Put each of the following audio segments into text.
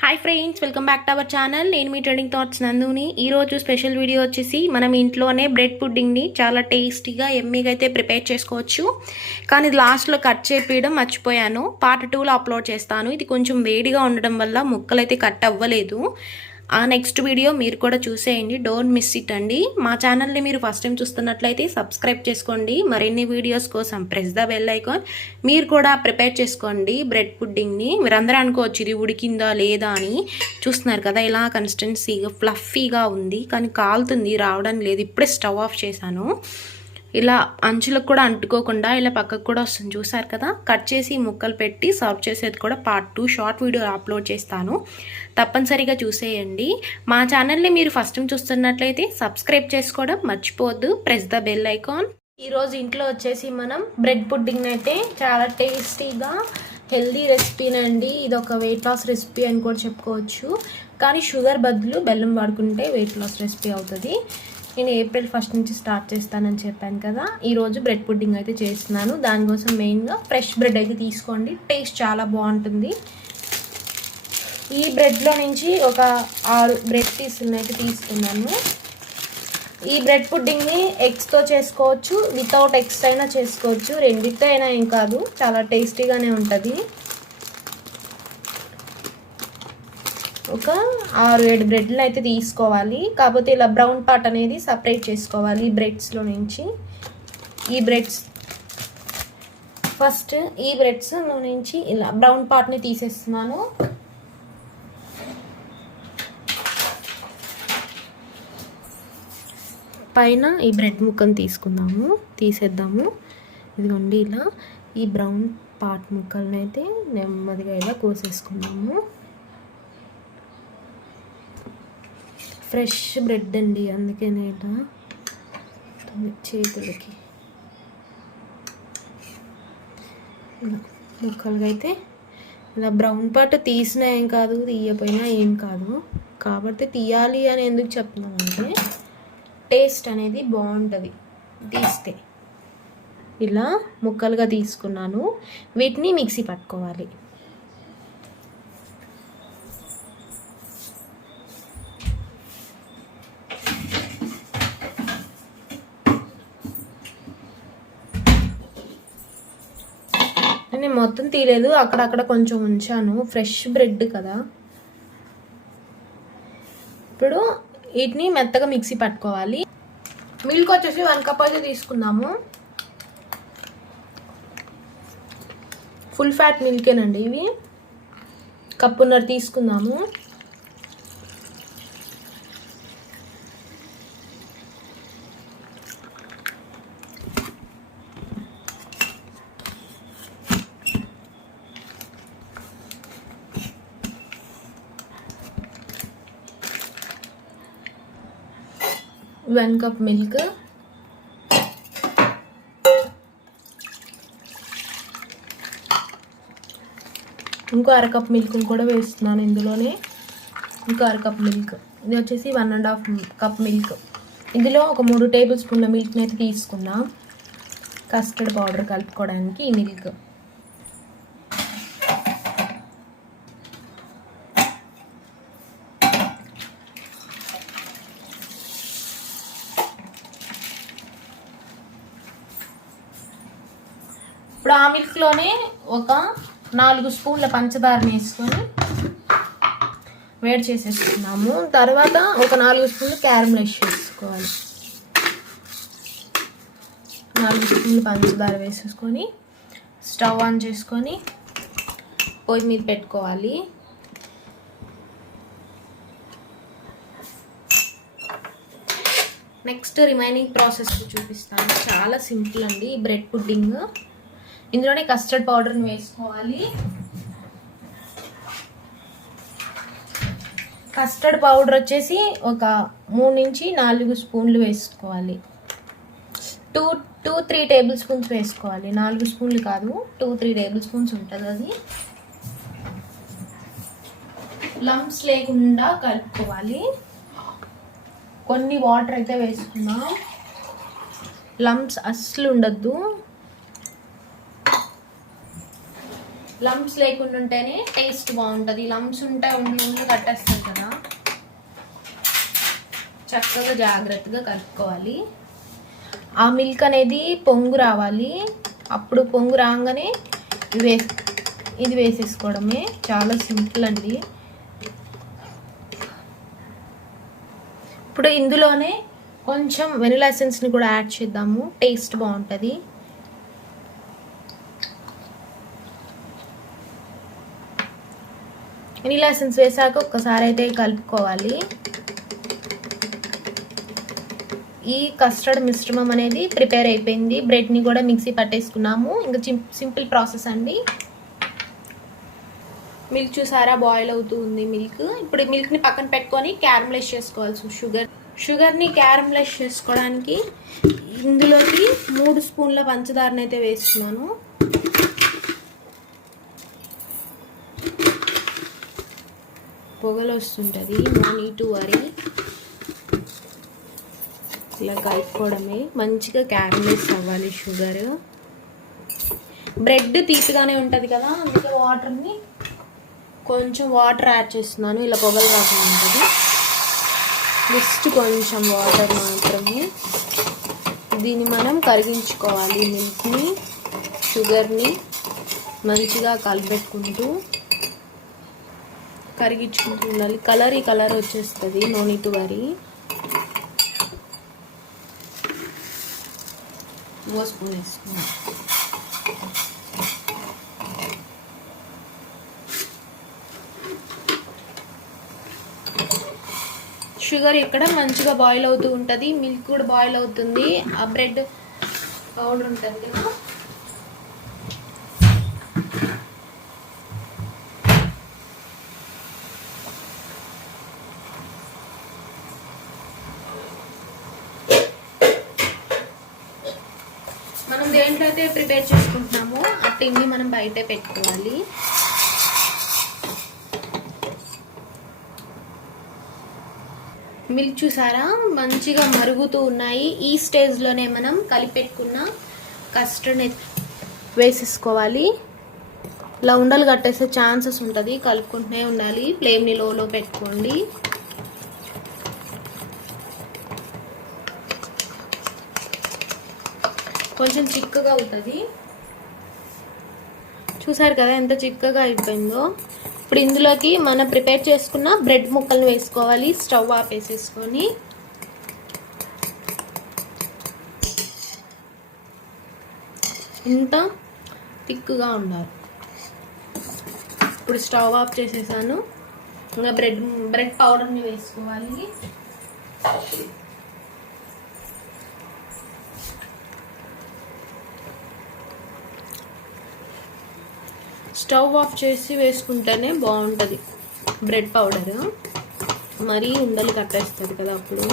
Hi friends, welcome back to our channel. నేను మీ trending thoughts నందుని. ఈరోజు స్పెషల్ వీడియో వచ్చేసి మనం ఇంట్లోనే బ్రెడ్ పుడ్డింగ్ని చాలా టేస్టీగా ఎమ్మీగా అయితే ప్రిపేర్ చేసుకోవచ్చు. కానీ ఇది లాస్ట్లో కట్ చేపించడం మర్చిపోయాను. పార్ట్ 2లో అప్లోడ్ చేస్తాను. ఇది కొంచెం వేడిగా ఉండడం వల్ల ముక్కలు అయితే కట్ అవ్వలేదు. ఆ నెక్స్ట్ వీడియో మీరు కూడా చూసేయండి, డోంట్ మిస్ ఇట్ అండి. మా ఛానల్ని మీరు ఫస్ట్ టైం చూస్తున్నట్లయితే సబ్స్క్రైబ్ చేసుకోండి. మరిన్ని వీడియోస్ కోసం ప్రెస్ ద బెల్ ఐకాన్. మీరు కూడా ప్రిపేర్ చేసుకోండి బ్రెడ్ పుడ్డింగ్ని. మీరందరూ అనుకోవచ్చు ఇది ఉడికిందా లేదా అని. చూస్తున్నారు కదా, ఇలా కన్సిస్టెన్సీగా ఫ్లఫీగా ఉంది, కానీ కాలుతుంది, రావడం లేదు. ఇప్పుడే స్టవ్ ఆఫ్ చేశాను. ఇలా అంచులకు కూడా అంటుకోకుండా ఇలా పక్కకు కూడా వస్తుంది, చూసారు కదా. కట్ చేసి ముక్కలు పెట్టి సర్వ్ చేసేది కూడా పార్ట్ 2 షార్ట్ వీడియో అప్లోడ్ చేస్తాను, తప్పనిసరిగా చూసేయండి. మా ఛానల్ని మీరు ఫస్ట్ టైం చూస్తున్నట్లయితే సబ్స్క్రైబ్ చేసుకోవడం మర్చిపోవద్దు, ప్రెస్ ద బెల్ ఐకాన్. ఈరోజు ఇంట్లో వచ్చేసి మనం బ్రెడ్ పుడ్డింగ్ అయితే చాలా టేస్టీగా హెల్దీ రెసిపీనండి. ఇది ఒక వెయిట్ లాస్ రెసిపీ అని కూడా చెప్పుకోవచ్చు, కానీ షుగర్ బదులు బెల్లం వాడుకుంటే వెయిట్ లాస్ రెసిపీ అవుతుంది. నేను ఏప్రిల్ 1 నుంచి స్టార్ట్ చేస్తానని చెప్పాను కదా. ఈరోజు బ్రెడ్ పుడ్డింగ్ అయితే చేస్తున్నాను. దానికోసం మెయిన్గా ఫ్రెష్ బ్రెడ్ అయితే తీసుకోండి, టేస్ట్ చాలా బాగుంటుంది. ఈ బ్రెడ్లో నుంచి ఒక 6 బ్రెడ్ పీసులను అయితే తీసుకున్నాను. ఈ బ్రెడ్ పుడ్డింగ్ని ఎగ్స్తో చేసుకోవచ్చు, వితౌట్ ఎగ్స్ అయినా చేసుకోవచ్చు. రెండితో అయినా ఏం కాదు, చాలా టేస్టీగానే ఉంటుంది. ఒక 6-7 బ్రెడ్లు అయితే తీసుకోవాలి. కాకపోతే ఇలా బ్రౌన్ పార్ట్ అనేది సపరేట్ చేసుకోవాలి బ్రెడ్స్లో నుంచి. ఈ బ్రెడ్స్ ఫస్ట్ ఈ బ్రెడ్స్లో నుంచి ఇలా బ్రౌన్ పార్ట్ని తీసేస్తున్నాను. పైన ఈ బ్రెడ్ ముక్కను తీసేద్దాము. ఇదిగోండి, ఇలా ఈ బ్రౌన్ పార్ట్ ముక్కలను అయితే నెమ్మదిగా ఇలా కోసేసుకున్నాము. ఫ్రెష్ బ్రెడ్ అండి, అందుకే నేను చేతులకి ఇలా ముక్కలుగా అయితే ఇలా బ్రౌన్ పార్ట్ తీసినా ఏం కాదు, తీయపోయినా ఏం కాదు. కాబట్టి తీయాలి అని ఎందుకు చెప్తున్నానంటే టేస్ట్ అనేది బాగుంటుంది తీస్తే. ఇలా ముక్కలుగా తీసుకున్నాను, వీటిని మిక్సీ పట్టుకోవాలి. నేను మొత్తం తీయలేదు, అక్కడక్కడ కొంచెం ఉంచాను, ఫ్రెష్ బ్రెడ్ కదా. ఇప్పుడు వీటిని మెత్తగా మిక్సీ పట్టుకోవాలి. మిల్క్ వచ్చేసి 1 కప్ అయితే తీసుకుందాము. ఫుల్ ఫ్యాట్ మిల్కేనండి ఇవి. కప్పున్నర తీసుకుందాము. వన్ కప్ మిల్క్, ఇంకో 1/2 కప్ మిల్క్ కూడా వేస్తున్నాను ఇందులోనే. ఇంకో 1/2 కప్ మిల్క్, ఇది వచ్చేసి 1.5 కప్ మిల్క్. ఇందులో ఒక 3 టేబుల్ స్పూన్ల మిల్క్ని అయితే తీసుకుందాం కస్టర్డ్ పౌడర్ కలుపుకోవడానికి. ఈ మిల్క్ ఇప్పుడు ఆ మిల్క్లోనే ఒక 4 స్పూన్ల పంచదారని వేసుకొని వేడి చేసేసుకున్నాము. తర్వాత ఒక 4 స్పూన్లు క్యారమెలైజ్ చేసుకోవాలి. 4 స్పూన్లు పంచదార వేసేసుకొని స్టవ్ ఆన్ చేసుకొని పొయ్యి మీద పెట్టుకోవాలి. నెక్స్ట్ రిమైనింగ్ ప్రాసెస్ చూపిస్తాను. చాలా సింపుల్ అండి ఈ బ్రెడ్ పుడ్డింగ్. ఇందులోనే కస్టర్డ్ పౌడర్ని వేసుకోవాలి. కస్టర్డ్ పౌడర్ వచ్చేసి ఒక 3 నుంచి 4 స్పూన్లు వేసుకోవాలి. 2-3 టేబుల్ స్పూన్స్ వేసుకోవాలి, 4 స్పూన్లు కాదు, 2-3 టేబుల్ స్పూన్స్ ఉంటుంది అది. లంప్స్ లేకుండా కలుపుకోవాలి. కొన్ని వాటర్ అయితే వేసుకుందాం, లంప్స్ అస్సలు ఉండద్దు. లంప్స్ లేకుండా ఉంటేనే టేస్ట్ బాగుంటుంది. లంప్స్ ఉంటే ఉండి కట్టేస్తుంది కదా. చక్కగా జాగ్రత్తగా కలుపుకోవాలి. ఆ మిల్క్ అనేది పొంగు రావాలి. అప్పుడు పొంగు రాగానే ఇది వేసేసుకోవడమే. చాలా సింపుల్ అండి. ఇప్పుడు ఇందులోనే కొంచెం వెనిలా ఎసెన్స్ని కూడా యాడ్ చేద్దాము. టేస్ట్ బాగుంటుంది. వెనిలా ఎసెన్స్ వేసాక ఒక్కసారి అయితే కలుపుకోవాలి. ఈ కస్టర్డ్ మిశ్రమం అనేది ప్రిపేర్ అయిపోయింది. బ్రెడ్ని కూడా మిక్సీ పట్టేసుకున్నాము. ఇంకా సింపుల్ ప్రాసెస్ అండి. మిల్క్ చూసారా బాయిల్ అవుతూ ఉంది మిల్క్. ఇప్పుడు మిల్క్ని పక్కన పెట్టుకొని క్యారమలైజ్ చేసుకోవాలి. షుగర్ని క్యారమలైజ్ చేసుకోవడానికి ఇందులోకి 3 స్పూన్ల పంచదారని అయితే వేస్తున్నాను. పొగలు వస్తుంటుంది. No need to worry. ఇలా కలుపుకోవడమే. మంచిగా క్యారమలైజ్ అవ్వాలి షుగర్. బ్రెడ్ తీపిగానే ఉంటుంది కదా, అందుకే కొంచెం వాటర్ యాడ్ చేస్తున్నాను. ఇలా పొగలు రాకుండా ఉంటుంది. జస్ట్ కొంచెం వాటర్ మాత్రమే. దీన్ని మనం కరిగించుకోవాలి. మిల్క్ని షుగర్ని మంచిగా కలిపెట్టుకుంటూ కరిగించుకుంటూ ఉండాలి. ఈ కలర్ వచ్చేస్తుంది. No need to worry. 2 spoon వేసుకున్నాం. షుగర్ ఇక్కడ మంచిగా బాయిల్ అవుతూ ఉంటుంది. మిల్క్ కూడా బాయిల్ అవుతుంది. ఆ బ్రెడ్ పౌడర్ ఉంటుంది కదా, మనం దేంట్లో అయితే ప్రిపేర్ చేసుకుంటున్నామో ఆ టిన్ని మనం బయటే పెట్టుకోవాలి. మిల్క్ చూసారా మంచిగా మరుగుతూ ఉన్నాయి. ఈ స్టేజ్లోనే మనం కలిపెట్టుకున్న కస్టర్డ్ని వేసేసుకోవాలి. ఇలా ఉండలు కట్టేసే ఛాన్సెస్ ఉంటుంది. కలుపుకుంటూనే ఉండాలి. ఫ్లేమ్ని లోలో పెట్టుకోండి. కొంచెం చిక్కగా అవుతుంది. చూసారు కదా ఎంత చిక్కగా అయిపోయిందో. ఇప్పుడు ఇందులోకి మనం ప్రిపేర్ చేసుకున్న బ్రెడ్ ముక్కలు వేసుకోవాలి. స్టవ్ ఆపేసేసుకొని ఇంత థిక్గా ఉండాలి. ఇప్పుడు స్టవ్ ఆఫ్ చేసేసాను. ఇంకా బ్రెడ్ పౌడర్ని వేసుకోవాలి. స్టవ్ ఆఫ్ చేసి వేసుకుంటేనే బాగుంటుంది బ్రెడ్ పౌడర్. మరీ ఉండలు కట్టేస్తుంది కదా అప్పుడు.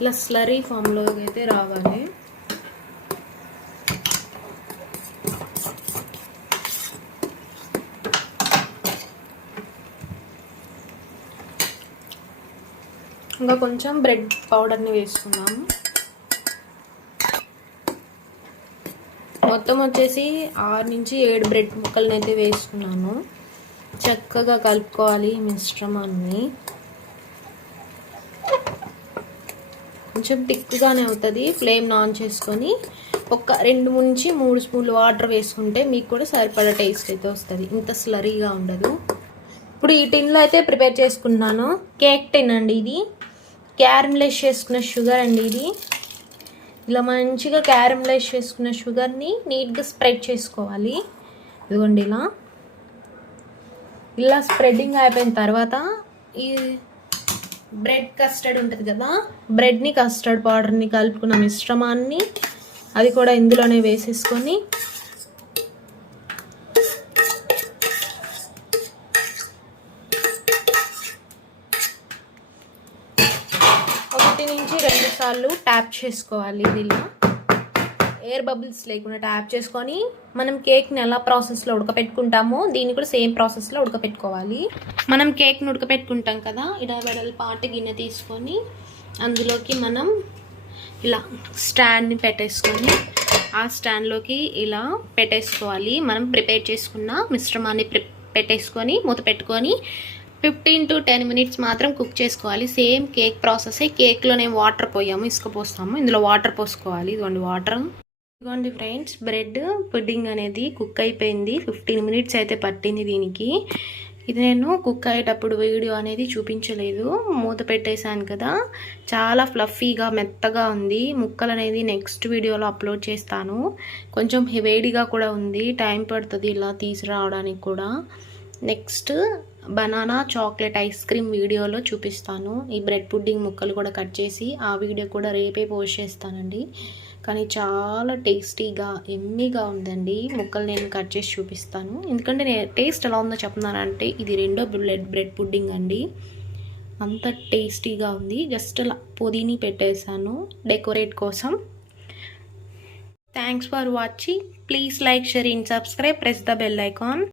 ఇలా స్లరీ ఫామ్లో అయితే రావాలి. ఇంకా కొంచెం బ్రెడ్ పౌడర్ని వేసుకున్నాము. మొత్తం వచ్చేసి 6 నుంచి 7 బ్రెడ్ ముక్కలను అయితే వేసుకున్నాను. చక్కగా కలుపుకోవాలి ఈ మిశ్రమాన్ని. కొంచెం థిక్గానే అవుతుంది. ఫ్లేమ్ ఆన్ చేసుకొని ఒక 2 నుంచి 3 స్పూన్లు వాటర్ వేసుకుంటే మీకు కూడా సరిపడా టేస్ట్ అయితే వస్తుంది. ఇంత స్లరీగా ఉండదు. ఇప్పుడు ఈ టిన్లో అయితే ప్రిపేర్ చేసుకున్నాను. కేక్ టిన్ అండి ఇది. క్యారమలైజ్ చేసుకున్న షుగర్ అండి ఇది. ఇలా మంచిగా క్యారమలైజ్ చేసుకున్న షుగర్ని నీట్గా స్ప్రెడ్ చేసుకోవాలి. ఇదిగోండి ఇలా స్ప్రెడ్డింగ్ అయిపోయిన తర్వాత ఈ బ్రెడ్ కస్టర్డ్ ఉంటుంది కదా, బ్రెడ్ని కస్టర్డ్ పౌడర్ని కలుపుకున్న మిశ్రమాన్ని అది కూడా ఇందులోనే వేసేసుకొని నుంచి 2 సార్లు ట్యాప్ చేసుకోవాలి. ఇలా ఎయిర్ బబుల్స్ లేకుండా ట్యాప్ చేసుకొని మనం కేక్ని ఎలా ప్రాసెస్లో ఉడకపెట్టుకుంటామో దీన్ని కూడా సేమ్ ప్రాసెస్లో ఉడకపెట్టుకోవాలి. మనం కేక్ని ఉడకపెట్టుకుంటాం కదా, ఇలా వెడల్పాటి గిన్నె తీసుకొని అందులోకి మనం ఇలా స్టాండ్ని పెట్టేసుకొని ఆ స్టాండ్లోకి ఇలా పెట్టేసుకోవాలి. మనం ప్రిపేర్ చేసుకున్న మిశ్రమాన్ని పెట్టేసుకొని మూత పెట్టుకొని 15 to 10 minutes మాత్రం కుక్ చేసుకోవాలి. సేమ్ కేక్ ప్రాసెసే. కేక్లోనే వాటర్ పోయాము, ఇసుక పోస్తాము, ఇందులో వాటర్ పోసుకోవాలి. ఇదిగోండి వాటర్. ఇదిగోండి ఫ్రెండ్స్, బ్రెడ్ పుడ్డింగ్ అనేది కుక్ అయిపోయింది. 15 minutes అయితే పట్టింది దీనికి. ఇది నేను కుక్ అయ్యేటప్పుడు వీడియో అనేది చూపించలేదు, మూత పెట్టేశాను కదా. చాలా ఫ్లఫీగా మెత్తగా ఉంది. ముక్కలు అనేది నెక్స్ట్ వీడియోలో అప్లోడ్ చేస్తాను. కొంచెం వేడిగా కూడా ఉంది, టైం పడుతుంది ఇలా తీసుకురావడానికి కూడా. Next banana chocolate ice cream వీడియోలో చూపిస్తాను. ఈ బ్రెడ్ పుడ్డింగ్ ముక్కలు కూడా కట్ చేసి ఆ వీడియో కూడా రేపే పోస్ట్ చేస్తానండి. కానీ చాలా టేస్టీగా ఎమ్మీగా ఉందండి. ముక్కలు నేను కట్ చేసి చూపిస్తాను. ఎందుకంటే నేను టేస్ట్ ఎలా ఉందో చెప్తున్నానంటే ఇది రెండో బ్రెడ్ పుడ్డింగ్ అండి. అంత టేస్టీగా ఉంది. జస్ట్ అలా పుదీని పెట్టేశాను డెకరేట్ కోసం. Thanks for watching. Please like, share and subscribe. Press the bell icon.